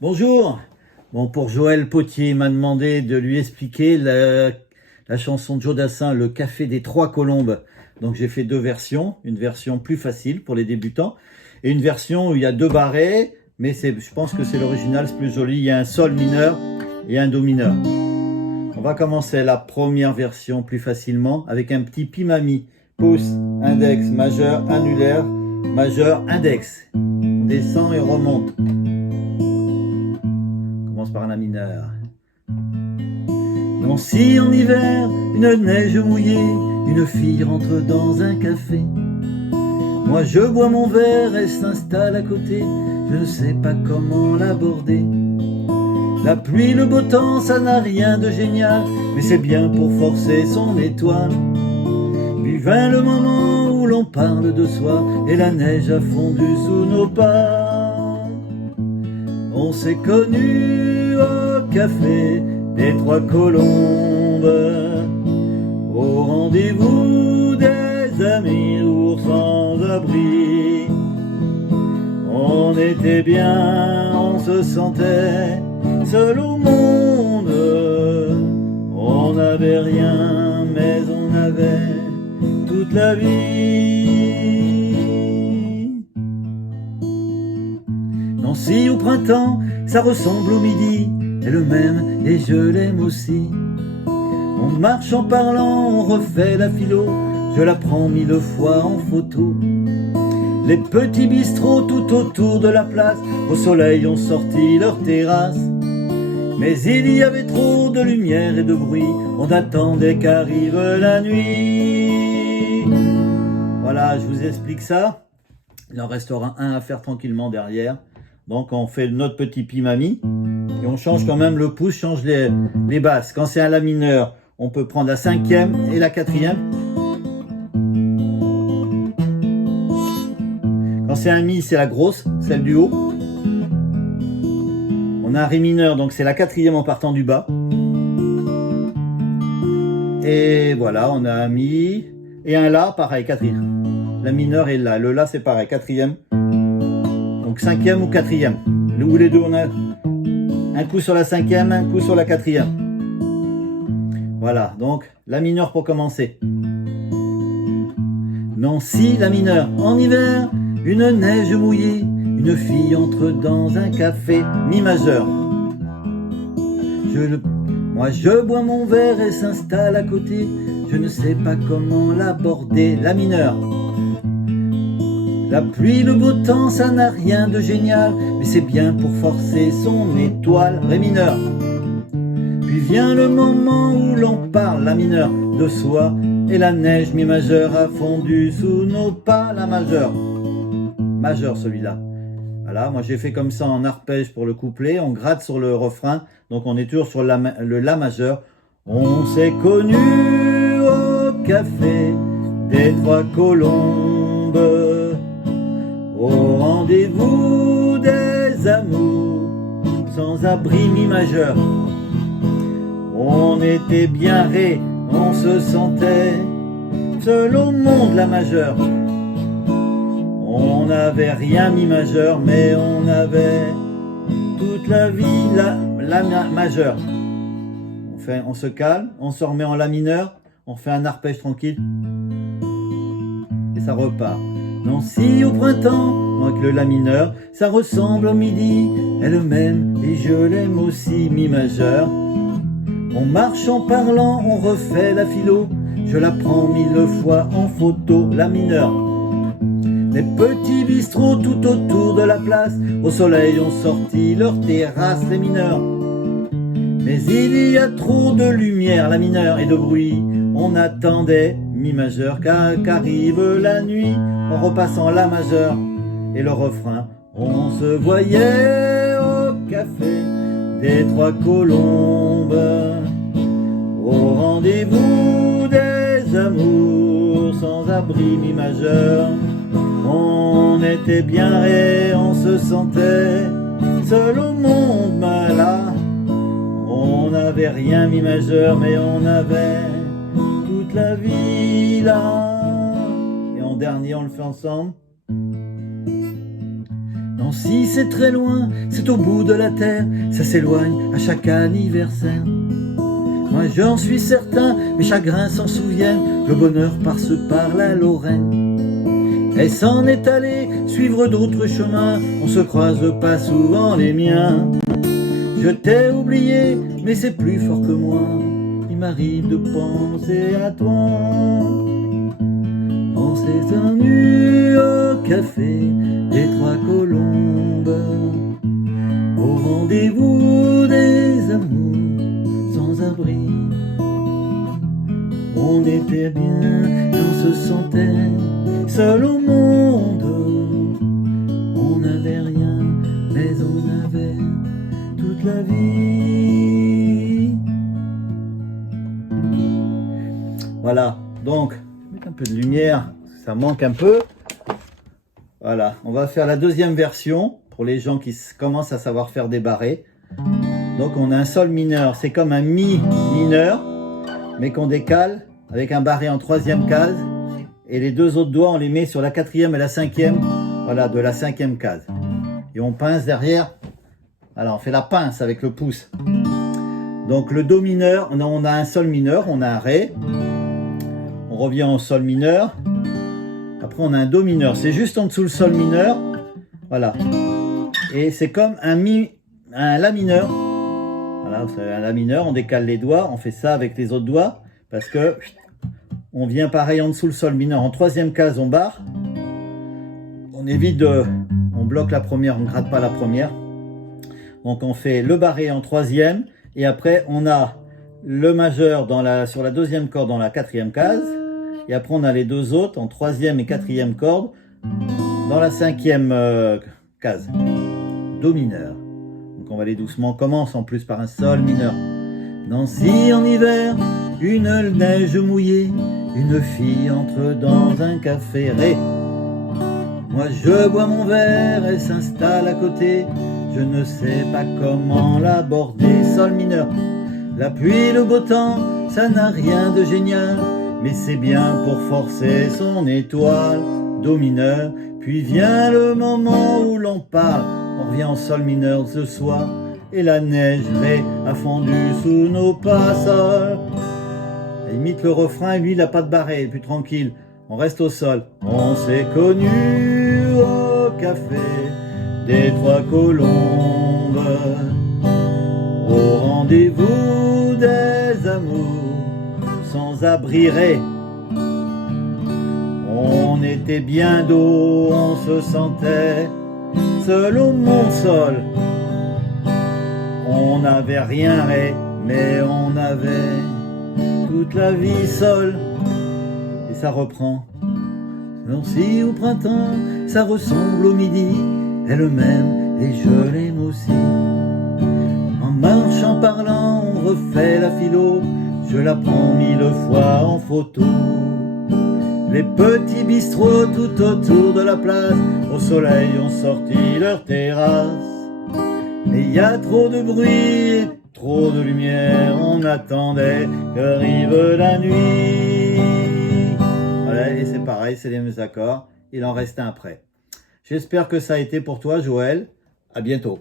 Bonjour. Bon, pour Joël Potier, il m'a demandé de lui expliquer la chanson de Joe Dassin, Le Café des Trois Colombes. Donc j'ai fait deux versions, une version plus facile pour les débutants et une version où il y a deux barrés, mais je pense que c'est l'original, c'est plus joli. Il y a un sol mineur et un do mineur. On va commencer la première version plus facilement avec un petit pimami. Pouce, index, majeur, annulaire, majeur, index. On descend et on remonte. Par la mineure. Nancy en hiver, une neige mouillée, une fille rentre dans un café. Moi je bois mon verre, elle s'installe à côté, je ne sais pas comment l'aborder. La pluie, le beau temps, ça n'a rien de génial, mais c'est bien pour forcer son étoile. Puis vint le moment où l'on parle de soi, et la neige a fondu sous nos pas. On s'est connus au café des Trois Colombes, au rendez-vous des amis ours sans abri. On était bien, on se sentait seul au monde. On n'avait rien, mais on avait toute la vie. Nancy au printemps, ça ressemble au midi, est le même et je l'aime aussi. On marche en parlant, on refait la philo, je la prends 1000 fois en photo. Les petits bistrots tout autour de la place, au soleil ont sorti leurs terrasses. Mais il y avait trop de lumière et de bruit, on attendait qu'arrive la nuit. Voilà, je vous explique ça. Il en restera un à faire tranquillement derrière. Donc on fait notre petit pimami et on change quand même le pouce, change les basses. Quand c'est un la mineur, on peut prendre la cinquième et la quatrième. Quand c'est un mi, c'est la grosse, celle du haut. On a un ré mineur, donc c'est la quatrième en partant du bas. Et voilà, on a un mi et un la, pareil, quatrième. La mineure et la. Le la, c'est pareil, quatrième. Donc cinquième ou quatrième, où les deux on a un coup sur la cinquième, un coup sur la quatrième. Voilà, donc la mineure pour commencer. Nancy, la mineure. En hiver, une neige mouillée, une fille entre dans un café, mi majeur. Moi je bois mon verre et s'installe à côté, je ne sais pas comment l'aborder, la mineure. La pluie, le beau temps, ça n'a rien de génial, mais c'est bien pour forcer son étoile, ré mineur. Puis vient le moment où l'on parle, la mineure, de soi, et la neige mi majeur a fondu sous nos pas, la majeure. Majeur celui-là. Voilà, moi j'ai fait comme ça en arpège pour le couplet, on gratte sur le refrain, donc on est toujours sur le la majeur. On s'est connus au café des Trois Colombes, au rendez-vous des amours, sans abri mi majeur. On était bien ré, on se sentait seul au monde la majeure. On n'avait rien mi majeur, mais on avait toute la vie la majeure. On se calme, on se remet en la mineur, on fait un arpège tranquille et ça repart. Nancy au printemps, avec le la mineur, ça ressemble au midi, elle m'aime et je l'aime aussi, mi majeur. On marche en parlant, on refait la philo, je la prends 1000 fois en photo, la mineure. Les petits bistrots tout autour de la place, au soleil ont sorti leurs terrasses, les mineurs. Mais il y a trop de lumière, la mineure, et de bruit, on attendait mi majeur qu'arrive la nuit, en repassant la majeure et le refrain. On se voyait au café des Trois Colombes, au rendez-vous des amours, sans abri mi majeur. On était bien ré, on se sentait seul au monde, mais là on n'avait rien mi majeur, mais on avait toute la vie là. Et en dernier, on le fait ensemble. Nancy c'est très loin, c'est au bout de la terre, ça s'éloigne à chaque anniversaire. Moi j'en suis certain, mes chagrins s'en souviennent, le bonheur passe par la Lorraine. Elle s'en est allée suivre d'autres chemins, on se croise pas souvent les miens. Je t'ai oublié, mais c'est plus fort que moi, il m'arrive de penser à toi. On s'est tenu au café des Trois Colombes, au rendez-vous des amours sans abri. On était bien, on se sentait seul au monde. On n'avait rien, mais on avait toute la vie. Voilà, donc, mettre un peu de lumière, ça manque un peu. Voilà, on va faire la deuxième version pour les gens qui commencent à savoir faire des barrés. Donc on a un sol mineur, c'est comme un mi mineur, mais qu'on décale avec un barré en troisième case. Et les deux autres doigts, on les met sur la quatrième et la cinquième, voilà, de la cinquième case. Et on pince derrière. Alors on fait la pince avec le pouce. Donc le do mineur, on a un sol mineur, on a un ré. On revient au sol mineur. Après on a un do mineur, c'est juste en dessous le sol mineur. Voilà. Et c'est comme un la mineur. Voilà, c'est un la mineur, on décale les doigts, on fait ça avec les autres doigts. Parce que on vient pareil en dessous le sol mineur. En troisième case, on barre. On évite de... On bloque la première, on ne gratte pas la première. Donc on fait le barré en troisième. Et après, on a le majeur sur la deuxième corde dans la quatrième case. Et après, on a les deux autres en troisième et quatrième corde dans la cinquième case. Do mineur. Donc on va aller doucement. On commence en plus par un sol mineur. Nancy en hiver, une neige mouillée, une fille entre dans un café ré. Moi je bois mon verre, elle s'installe à côté, je ne sais pas comment l'aborder. Sol mineur, la pluie, le beau temps, ça n'a rien de génial, mais c'est bien pour forcer son étoile. Do mineur, puis vient le moment où l'on parle, on revient en sol mineur ce soir, et la neige ré a fondu sous nos pas. Sol. Elle imite le refrain, et lui il n'a pas de barré, plus tranquille. On reste au sol. On s'est connus au café des Trois Colombes, au rendez-vous des amours sans abrirer. On était bien dos, on se sentait seul au Mont-Sol. On n'avait rien, mais on avait toute la vie seule. Et ça reprend. Nancy au printemps, ça ressemble au midi. Elle m'aime et je l'aime aussi. En marchant, parlant, on refait la philo. Je la prends 1000 fois en photo. Les petits bistrots tout autour de la place, au soleil ont sorti leur terrasse. Mais il y a trop de bruit et trop de lumière, on attendait qu'arrive la nuit. Voilà, et c'est pareil, c'est les mêmes accords, il en reste un après. J'espère que ça a été pour toi, Joël. À bientôt.